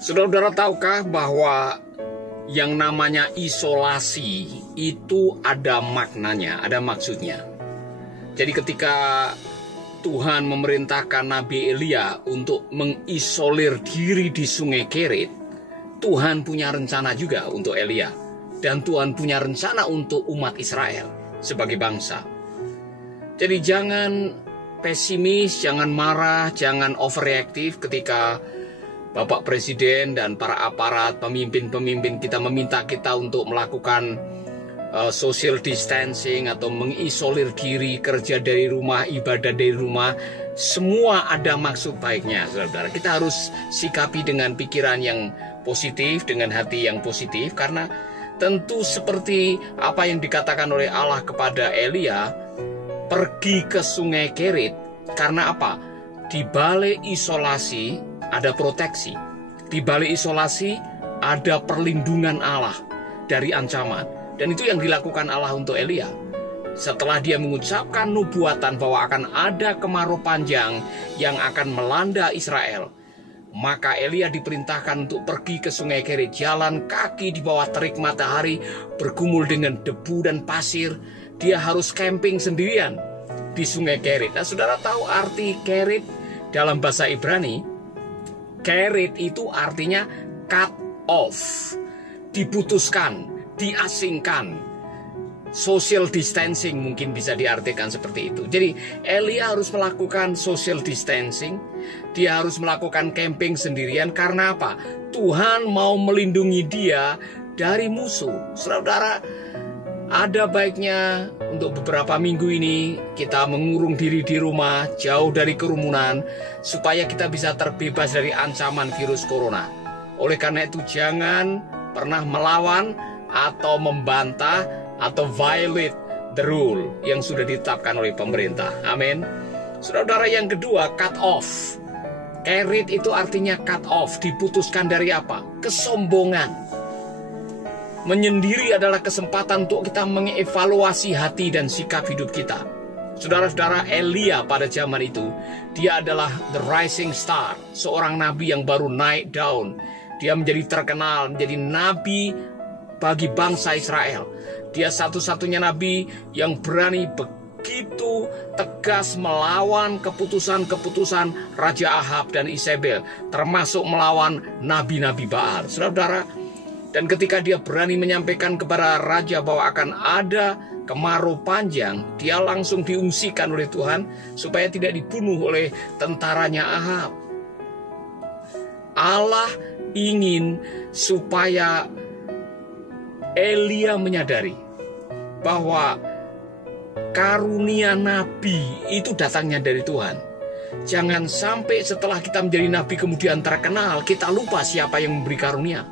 Saudara-saudara, tahukah bahwa yang namanya isolasi itu ada maknanya, ada maksudnya. Jadi ketika Tuhan memerintahkan Nabi Elia untuk mengisolir diri di Sungai Kerit, Tuhan punya rencana juga untuk Elia. Dan Tuhan punya rencana untuk umat Israel sebagai bangsa. Jadi jangan pesimis, jangan marah, jangan overreaktif ketika Bapak Presiden dan para aparat, pemimpin-pemimpin kita meminta kita untuk melakukan social distancing atau mengisolir diri, kerja dari rumah, ibadah dari rumah. Semua ada maksud baiknya, saudara-saudara. Kita harus sikapi dengan pikiran yang positif, dengan hati yang positif, karena tentu seperti apa yang dikatakan oleh Allah kepada Elia, pergi ke Sungai Kerit. Karena apa? Di balik isolasi ada proteksi. Di balik isolasi ada perlindungan Allah dari ancaman. Dan itu yang dilakukan Allah untuk Elia. Setelah dia mengucapkan nubuatan bahwa akan ada kemarau panjang yang akan melanda Israel, maka Elia diperintahkan untuk pergi ke Sungai Kerit, jalan kaki di bawah terik matahari, bergumul dengan debu dan pasir. Dia harus camping sendirian di Sungai Kerit. Nah, saudara tahu arti Kerit dalam bahasa Ibrani? Kerit itu artinya cut off, diputuskan, diasingkan. Social distancing mungkin bisa diartikan seperti itu. Jadi Elia harus melakukan social distancing, dia harus melakukan camping sendirian. Karena apa? Tuhan mau melindungi dia dari musuh. Saudara, ada baiknya untuk beberapa minggu ini kita mengurung diri di rumah, jauh dari kerumunan, supaya kita bisa terbebas dari ancaman virus corona. Oleh karena itu jangan pernah melawan atau membantah atau violate the rule yang sudah ditetapkan oleh pemerintah. Amin. Saudara, yang kedua, cut off. Kerit itu artinya cut off, diputuskan dari apa? Kesombongan. Menyendiri adalah kesempatan untuk kita mengevaluasi hati dan sikap hidup kita. Saudara-saudara, Elia pada zaman itu, dia adalah the rising star, seorang nabi yang baru naik daun. Dia menjadi terkenal, menjadi nabi bagi bangsa Israel. Dia satu-satunya nabi yang berani begitu tegas melawan keputusan-keputusan Raja Ahab dan Isabel, termasuk melawan nabi-nabi Baal. Saudara-saudara, dan ketika dia berani menyampaikan kepada raja bahwa akan ada kemarau panjang, dia langsung diungsikan oleh Tuhan supaya tidak dibunuh oleh tentaranya Ahab. Allah ingin supaya Elia menyadari bahwa karunia nabi itu datangnya dari Tuhan. Jangan sampai setelah kita menjadi nabi kemudian terkenal, kita lupa siapa yang memberi karunia.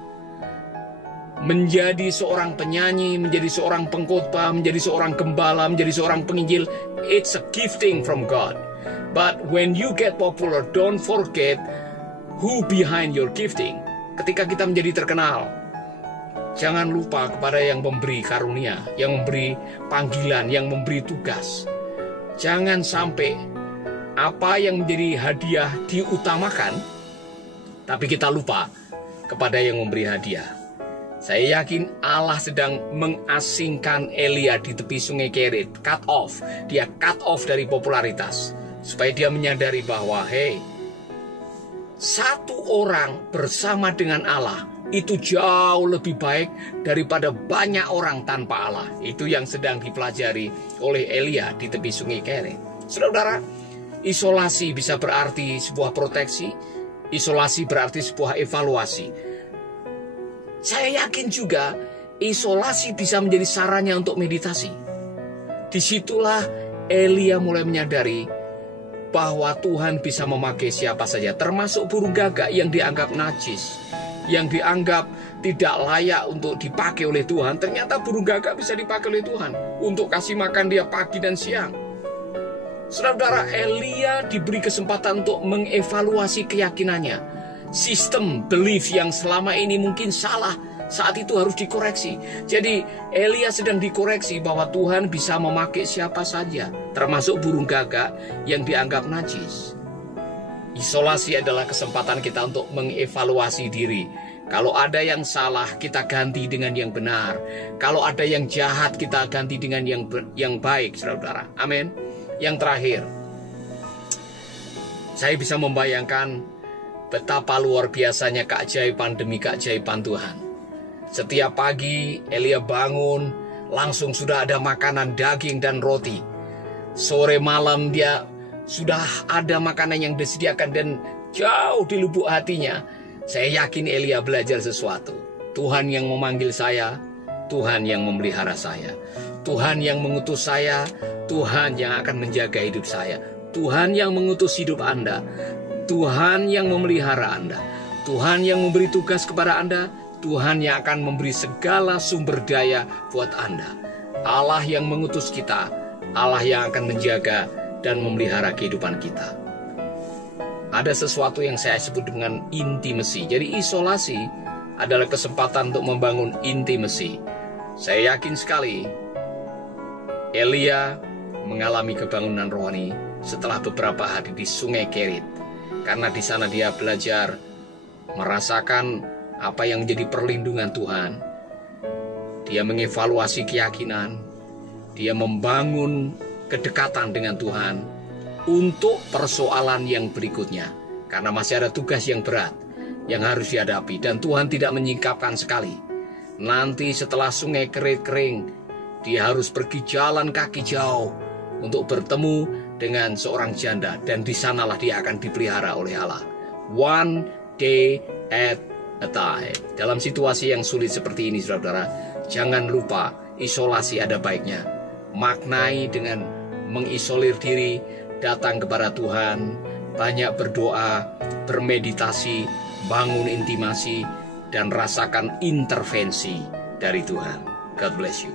Menjadi seorang penyanyi, menjadi seorang pengkhotbah, menjadi seorang gembala, menjadi seorang penginjil, it's a gifting from God. But when you get popular, don't forget who behind your gifting. Ketika kita menjadi terkenal, jangan lupa kepada yang memberi karunia, yang memberi panggilan, yang memberi tugas. Jangan sampai apa yang menjadi hadiah diutamakan, tapi kita lupa kepada yang memberi hadiah. Saya yakin Allah sedang mengasingkan Elia di tepi Sungai Kerit, cut off. Dia cut off dari popularitas, supaya dia menyadari bahwa, hey, satu orang bersama dengan Allah itu jauh lebih baik daripada banyak orang tanpa Allah. Itu yang sedang dipelajari oleh Elia di tepi Sungai Kerit. Saudara, isolasi bisa berarti sebuah proteksi, isolasi berarti sebuah evaluasi. Saya yakin juga isolasi bisa menjadi sarannya untuk meditasi. Disitulah Elia mulai menyadari bahwa Tuhan bisa memakai siapa saja, termasuk burung gagak yang dianggap najis, yang dianggap tidak layak untuk dipakai oleh Tuhan. Ternyata burung gagak bisa dipakai oleh Tuhan untuk kasih makan dia pagi dan siang. Saudara, Elia diberi kesempatan untuk mengevaluasi keyakinannya. Sistem belief yang selama ini mungkin salah, saat itu harus dikoreksi. Jadi Elia sedang dikoreksi bahwa Tuhan bisa memakai siapa saja, termasuk burung gagak yang dianggap najis. Isolasi adalah kesempatan kita untuk mengevaluasi diri. Kalau ada yang salah, kita ganti dengan yang benar. Kalau ada yang jahat, kita ganti dengan yang baik, saudara-saudara. Amin. Yang terakhir, saya bisa membayangkan betapa luar biasanya keajaiban demi keajaiban Tuhan. Setiap pagi, Elia bangun, langsung sudah ada makanan daging dan roti. Sore malam dia sudah ada makanan yang disediakan, dan jauh di lubuk hatinya, saya yakin Elia belajar sesuatu. Tuhan yang memanggil saya, Tuhan yang memelihara saya, Tuhan yang mengutus saya, Tuhan yang akan menjaga hidup saya, Tuhan yang mengutus hidup Anda, Tuhan yang memelihara Anda, Tuhan yang memberi tugas kepada Anda, Tuhan yang akan memberi segala sumber daya buat Anda. Allah yang mengutus kita, Allah yang akan menjaga dan memelihara kehidupan kita. Ada sesuatu yang saya sebut dengan intimasi. Jadi isolasi adalah kesempatan untuk membangun intimasi. Saya yakin sekali Elia mengalami kebangunan rohani setelah beberapa hari di Sungai Kerit. Karena di sana dia belajar merasakan apa yang menjadi perlindungan Tuhan. Dia mengevaluasi keyakinan. Dia membangun kedekatan dengan Tuhan untuk persoalan yang berikutnya. Karena masih ada tugas yang berat yang harus dihadapi. Dan Tuhan tidak menyingkapkan sekali. Nanti setelah Sungai Kerit kering, dia harus pergi jalan kaki jauh untuk bertemu dengan seorang janda. Dan di sanalah dia akan dipelihara oleh Allah. One day at a time. Dalam situasi yang sulit seperti ini, saudara-saudara, jangan lupa isolasi ada baiknya. Maknai dengan mengisolir diri, datang kepada Tuhan, banyak berdoa, bermeditasi, bangun intimasi, dan rasakan intervensi dari Tuhan. God bless you.